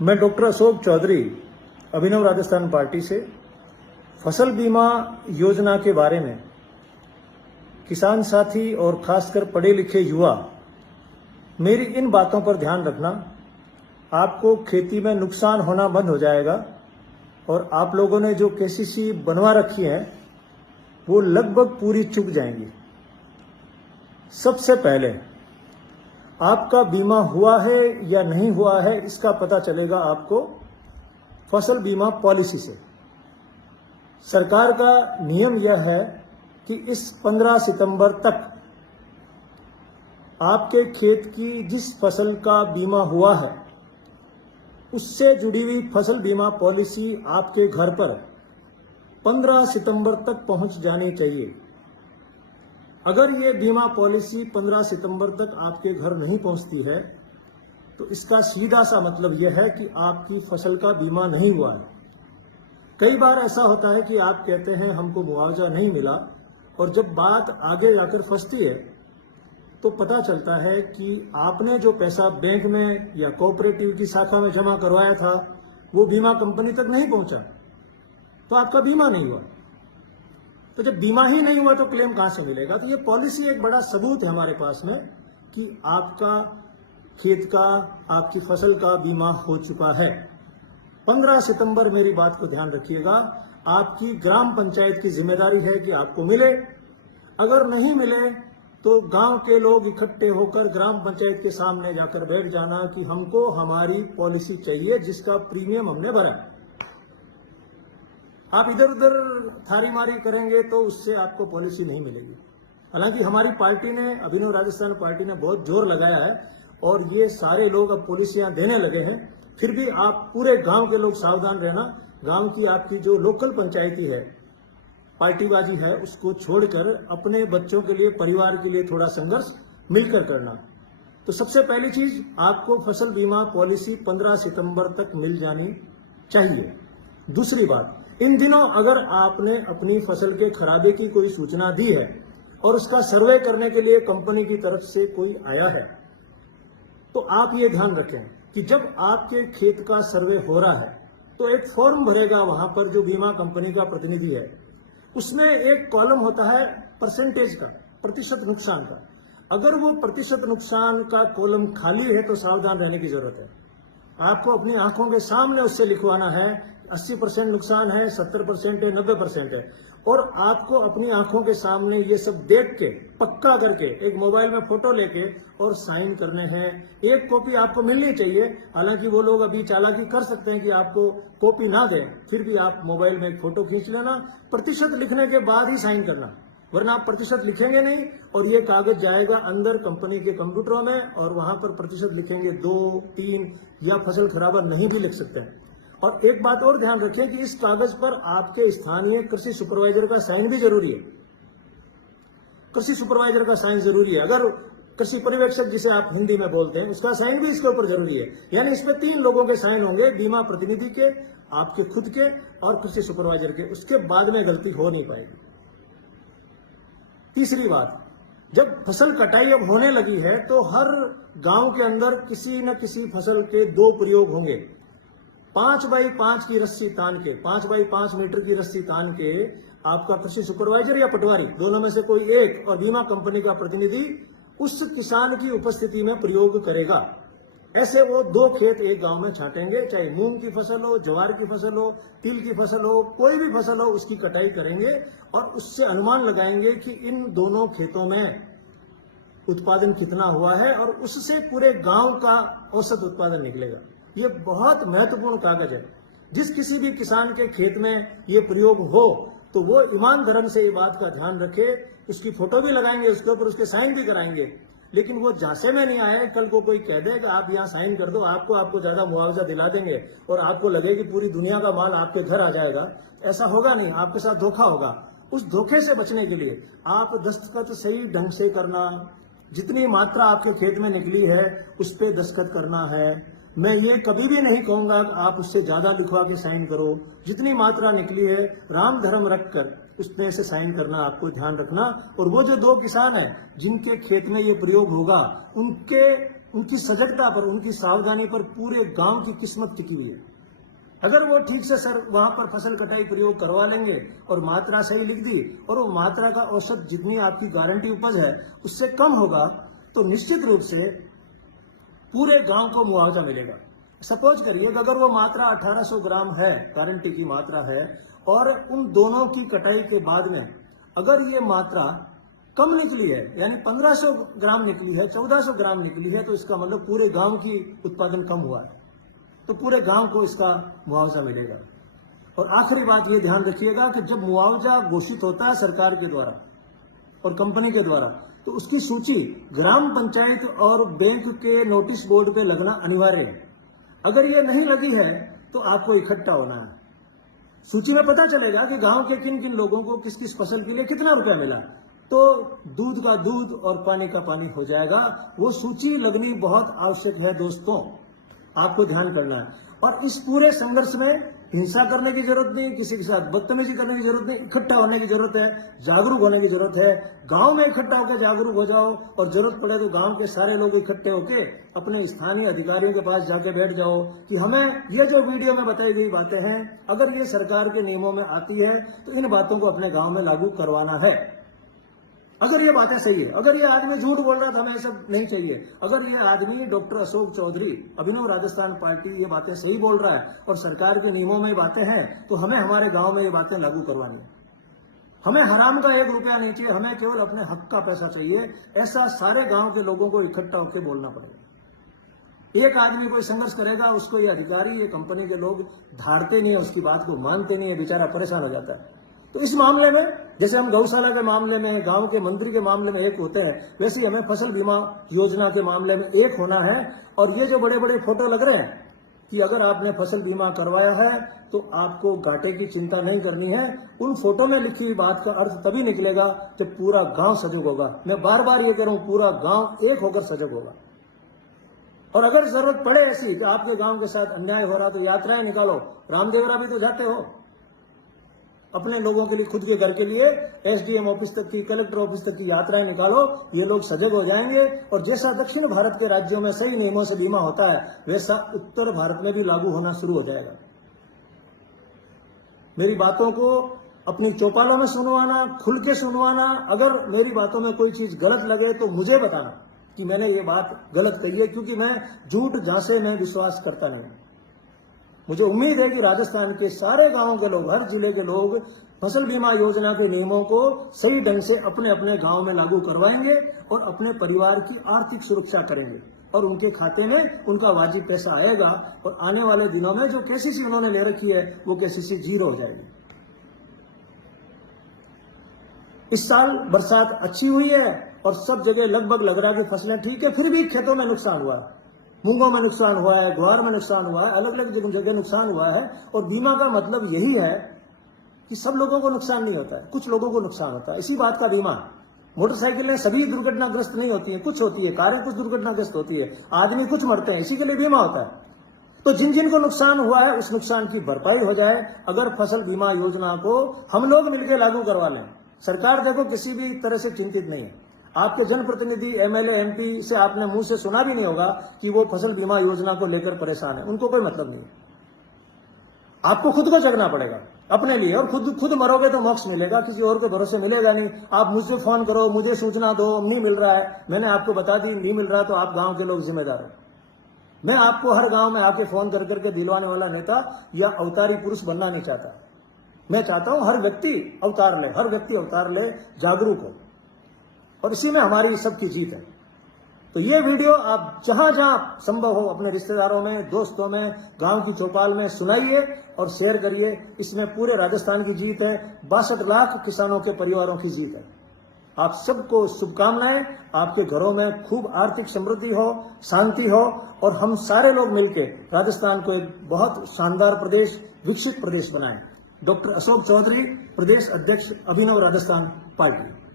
मैं डॉक्टर अशोक चौधरी अभिनव राजस्थान पार्टी से फसल बीमा योजना के बारे में किसान साथी और खासकर पढ़े लिखे युवा मेरी इन बातों पर ध्यान रखना। आपको खेती में नुकसान होना बंद हो जाएगा और आप लोगों ने जो केसीसी बनवा रखी है वो लगभग पूरी चुक जाएंगी। सबसे पहले आपका बीमा हुआ है या नहीं हुआ है इसका पता चलेगा आपको फसल बीमा पॉलिसी से। सरकार का नियम यह है कि इस 15 सितंबर तक आपके खेत की जिस फसल का बीमा हुआ है उससे जुड़ी हुई फसल बीमा पॉलिसी आपके घर पर 15 सितंबर तक पहुंच जानी चाहिए। अगर ये बीमा पॉलिसी 15 सितंबर तक आपके घर नहीं पहुंचती है तो इसका सीधा सा मतलब यह है कि आपकी फसल का बीमा नहीं हुआ है। कई बार ऐसा होता है कि आप कहते हैं हमको मुआवजा नहीं मिला और जब बात आगे जाकर फंसती है तो पता चलता है कि आपने जो पैसा बैंक में या कोऑपरेटिव की शाखा में जमा करवाया था वो बीमा कंपनी तक नहीं पहुंचा, तो आपका बीमा नहीं हुआ। तो जब बीमा ही नहीं हुआ तो क्लेम कहां से मिलेगा? तो ये पॉलिसी एक बड़ा सबूत है हमारे पास में कि आपका खेत का, आपकी फसल का बीमा हो चुका है। 15 सितंबर मेरी बात को ध्यान रखिएगा। आपकी ग्राम पंचायत की जिम्मेदारी है कि आपको मिले। अगर नहीं मिले तो गांव के लोग इकट्ठे होकर ग्राम पंचायत के सामने जाकर बैठ जाना कि हमको हमारी पॉलिसी चाहिए जिसका प्रीमियम हमने भरा है। आप इधर उधर थारी मारी करेंगे तो उससे आपको पॉलिसी नहीं मिलेगी। हालांकि हमारी पार्टी ने, अभिनव राजस्थान पार्टी ने बहुत जोर लगाया है और ये सारे लोग अब पॉलिसियां देने लगे हैं। फिर भी आप पूरे गांव के लोग सावधान रहना। गांव की आपकी जो लोकल पंचायती है, पार्टीबाजी है, उसको छोड़कर अपने बच्चों के लिए, परिवार के लिए थोड़ा संघर्ष मिलकर करना। तो सबसे पहली चीज, आपको फसल बीमा पॉलिसी 15 सितंबर तक मिल जानी चाहिए। दूसरी बात, इन दिनों अगर आपने अपनी फसल के खराबे की कोई सूचना दी है और उसका सर्वे करने के लिए कंपनी की तरफ से कोई आया है तो आप ये ध्यान रखें कि जब आपके खेत का सर्वे हो रहा है तो एक फॉर्म भरेगा वहां पर जो बीमा कंपनी का प्रतिनिधि है। उसमें एक कॉलम होता है परसेंटेज का, प्रतिशत नुकसान का। अगर वो प्रतिशत नुकसान का कॉलम खाली है तो सावधान रहने की जरूरत है। आपको अपनी आंखों के सामने उससे लिखवाना है 80% नुकसान है, 70% है, 90% है। और आपको अपनी आंखों के सामने ये सब देख के, पक्का करके, एक मोबाइल में फोटो लेके और साइन करने हैं। एक कॉपी आपको मिलनी चाहिए। हालांकि वो लोग अभी चालाकी कर सकते हैं कि आपको कॉपी ना दें, फिर भी आप मोबाइल में एक फोटो खींच लेना। प्रतिशत लिखने के बाद ही साइन करना, वरना आप प्रतिशत लिखेंगे नहीं और ये कागज जाएगा अंदर कंपनी के कंप्यूटरों में और वहां पर प्रतिशत लिखेंगे 2, 3 या फसल खराबा नहीं भी लिख सकते हैं। और एक बात और ध्यान रखें कि इस कागज पर आपके स्थानीय कृषि सुपरवाइजर का साइन भी जरूरी है। कृषि सुपरवाइजर का साइन जरूरी है। अगर कृषि पर्यवेक्षक जिसे आप हिंदी में बोलते हैं उसका साइन भी इसके ऊपर जरूरी है। यानी इसमें 3 लोगों के साइन होंगे, बीमा प्रतिनिधि के, आपके खुद के और कृषि सुपरवाइजर के। उसके बाद में गलती हो नहीं पाएगी। तीसरी बात, जब फसल कटाई अब होने लगी है तो हर गांव के अंदर किसी न किसी फसल के 2 प्रयोग होंगे। 5x5 की रस्सी तान के, 5x5 मीटर की रस्सी तान के आपका कृषि सुपरवाइजर या पटवारी, दोनों में से कोई एक, और बीमा कंपनी का प्रतिनिधि उस किसान की उपस्थिति में प्रयोग करेगा। ऐसे वो 2 खेत एक गांव में छांटेंगे, चाहे मूंग की फसल हो, ज्वार की फसल हो, तिल की फसल हो, कोई भी फसल हो, उसकी कटाई करेंगे और उससे अनुमान लगाएंगे कि इन दोनों खेतों में उत्पादन कितना हुआ है और उससे पूरे गांव का औसत उत्पादन निकलेगा। ये बहुत महत्वपूर्ण कागज है। जिस किसी भी किसान के खेत में ये प्रयोग हो तो वो ईमान धर्म से ये बात का ध्यान रखे। उसकी फोटो भी लगाएंगे, उसके ऊपर उसके साइन भी कराएंगे। लेकिन वो झांसे में नहीं आए, कल को कोई कह दे कि आप यहाँ साइन कर दो, आपको ज्यादा मुआवजा दिला देंगे और आपको लगे कि पूरी दुनिया का माल आपके घर आ जाएगा। ऐसा होगा नहीं, आपके साथ धोखा होगा। उस धोखे से बचने के लिए आप दस्तखत सही ढंग से करना, जितनी मात्रा आपके खेत में निकली है उस पर दस्तखत करना है। मैं ये कभी भी नहीं कहूंगा कि आप उससे ज्यादा लिखवा के साइन करो। जितनी मात्रा निकली है राम धर्म रखकर उसमें से साइन करना आपको ध्यान रखना। और वो जो 2 किसान हैं जिनके खेत में ये प्रयोग होगा उनकी सजगता पर, उनकी सावधानी पर पूरे गांव की किस्मत टिकी हुई है। अगर वो ठीक से सर वहां पर फसल कटाई प्रयोग करवा लेंगे और मात्रा सही लिख दी और वो मात्रा का औसत जितनी आपकी गारंटी उपज है उससे कम होगा तो निश्चित रूप से पूरे गांव को मुआवजा मिलेगा। सपोज करिए कि अगर वो मात्रा 1800 ग्राम है, गारंटी की मात्रा है, और उन दोनों की कटाई के बाद में अगर ये मात्रा कम निकली है, यानी 1500 ग्राम निकली है, 1400 ग्राम निकली है, तो इसका मतलब पूरे गांव की उत्पादन कम हुआ है, तो पूरे गांव को इसका मुआवजा मिलेगा। और आखिरी बात ये ध्यान रखिएगा कि जब मुआवजा घोषित होता है सरकार के द्वारा और कंपनी के द्वारा, तो उसकी सूची ग्राम पंचायत और बैंक के नोटिस बोर्ड पे लगना अनिवार्य है। अगर ये नहीं लगी है तो आपको इकट्ठा होना है। सूची में पता चलेगा कि गांव के किन किन लोगों को किस किस फसल के लिए कितना रुपया मिला, तो दूध का दूध और पानी का पानी हो जाएगा। वो सूची लगनी बहुत आवश्यक है दोस्तों, आपको ध्यान करना है। और इस पूरे संघर्ष में हिंसा करने की जरूरत नहीं, किसी के साथ बदतमीजी करने की जरूरत नहीं, इकट्ठा होने की जरूरत है, जागरूक होने की जरूरत है। गांव में इकट्ठा होकर जागरूक हो जाओ और जरूरत पड़े तो गांव के सारे लोग इकट्ठे होके अपने स्थानीय अधिकारियों के पास जाके बैठ जाओ कि हमें ये जो वीडियो में बताई गई बातें हैं, अगर ये सरकार के नियमों में आती है तो इन बातों को अपने गांव में लागू करवाना है। अगर ये बातें सही है, अगर ये आदमी झूठ बोल रहा था, हमें सब नहीं चाहिए। अगर ये आदमी डॉक्टर अशोक चौधरी, अभिनव राजस्थान पार्टी, ये बातें सही बोल रहा है और सरकार के नियमों में ये बातें हैं, तो हमें हमारे गांव में ये बातें लागू करवानी है। हमें हराम का 1 रुपया नहीं चाहिए, हमें केवल अपने हक का पैसा चाहिए। ऐसा सारे गांव के लोगों को इकट्ठा होकर बोलना पड़ेगा। एक आदमी कोई संघर्ष करेगा, उसको ये अधिकारी, ये कंपनी के लोग धारते नहीं है, उसकी बात को मानते नहीं है, बेचारा परेशान हो जाता है। तो इस मामले में जैसे हम गौशाला के मामले में, गांव के मंदिर के मामले में एक होते हैं, वैसे ही हमें फसल बीमा योजना के मामले में एक होना है। और ये जो बड़े बड़े फोटो लग रहे हैं कि अगर आपने फसल बीमा करवाया है तो आपको घाटे की चिंता नहीं करनी है, उन फोटो में लिखी बात का अर्थ तभी निकलेगा जब पूरा गांव सजग होगा। मैं बार बार ये कह रहा हूं, पूरा गांव एक होकर सजग होगा। और अगर जरूरत पड़े ऐसी कि आपके गांव के साथ अन्याय हो रहा तो यात्राएं निकालो। रामदेवरा भी तो जाते हो अपने लोगों के लिए, खुद के घर के लिए एसडीएम ऑफिस तक की, कलेक्टर ऑफिस तक की यात्राएं निकालो। ये लोग सजग हो जाएंगे और जैसा दक्षिण भारत के राज्यों में सही नियमों से बीमा होता है, वैसा उत्तर भारत में भी लागू होना शुरू हो जाएगा। मेरी बातों को अपनी चौपालों में सुनवाना, खुल के सुनवाना। अगर मेरी बातों में कोई चीज गलत लगे तो मुझे बताना कि मैंने ये बात गलत कही है, क्योंकि मैं झूठ झांसे में विश्वास करता नहीं। मुझे उम्मीद है कि राजस्थान के सारे गांवों के लोग, हर जिले के लोग फसल बीमा योजना के नियमों को सही ढंग से अपने अपने गांव में लागू करवाएंगे और अपने परिवार की आर्थिक सुरक्षा करेंगे और उनके खाते में उनका वाजिब पैसा आएगा। और आने वाले दिनों में जो केसीसी उन्होंने ले रखी है वो केसीसी 0 हो जाएगी। इस साल बरसात अच्छी हुई है और सब जगह लगभग लग रहा है कि फसलें ठीक है, फिर भी खेतों में नुकसान हुआ है। मूंगों में नुकसान हुआ है, ग्वार में नुकसान हुआ है, अलग अलग जगह नुकसान हुआ है। और बीमा का मतलब यही है कि सब लोगों को नुकसान नहीं होता है, कुछ लोगों को नुकसान होता है। इसी बात का बीमा। मोटरसाइकिलें सभी दुर्घटनाग्रस्त नहीं होती है, कुछ होती है, कारें कुछ दुर्घटनाग्रस्त होती है, आदमी कुछ मरते हैं, इसी के लिए बीमा होता है। तो जिन जिन को नुकसान हुआ है उस नुकसान की भरपाई हो जाए। अगर फसल बीमा योजना को हम लोग मिलकर लागू करवा लें, सरकार देखो किसी भी तरह से चिंतित नहीं है। आपके जनप्रतिनिधि, एमएलए, एमपी से आपने मुंह से सुना भी नहीं होगा कि वो फसल बीमा योजना को लेकर परेशान है, उनको कोई मतलब नहीं। आपको खुद को जगना पड़ेगा अपने लिए, और खुद मरोगे तो मोक्ष मिलेगा, किसी और के भरोसे मिलेगा नहीं। आप मुझे फोन करो, मुझे सूचना दो, नहीं मिल रहा है, मैंने आपको बता दी नहीं मिल रहा, तो आप गांव के लोग जिम्मेदार हो। मैं आपको हर गांव में आके फोन कर करके दिलवाने वाला नेता या अवतारी पुरुष बनना नहीं चाहता। मैं चाहता हूं हर व्यक्ति अवतार ले, हर व्यक्ति अवतार ले, जागरूक हो, और इसी में हमारी सबकी जीत है। तो ये वीडियो आप जहां जहां संभव हो अपने रिश्तेदारों में, दोस्तों में, गांव की चौपाल में सुनाइए और शेयर करिए। इसमें पूरे राजस्थान की जीत है, 62 लाख किसानों के परिवारों की जीत है। आप सबको शुभकामनाएं। आपके घरों में खूब आर्थिक समृद्धि हो, शांति हो, और हम सारे लोग मिलकर राजस्थान को एक बहुत शानदार प्रदेश, विकसित प्रदेश बनाएं। डॉक्टर अशोक चौधरी, प्रदेश अध्यक्ष, अभिनव राजस्थान पार्टी।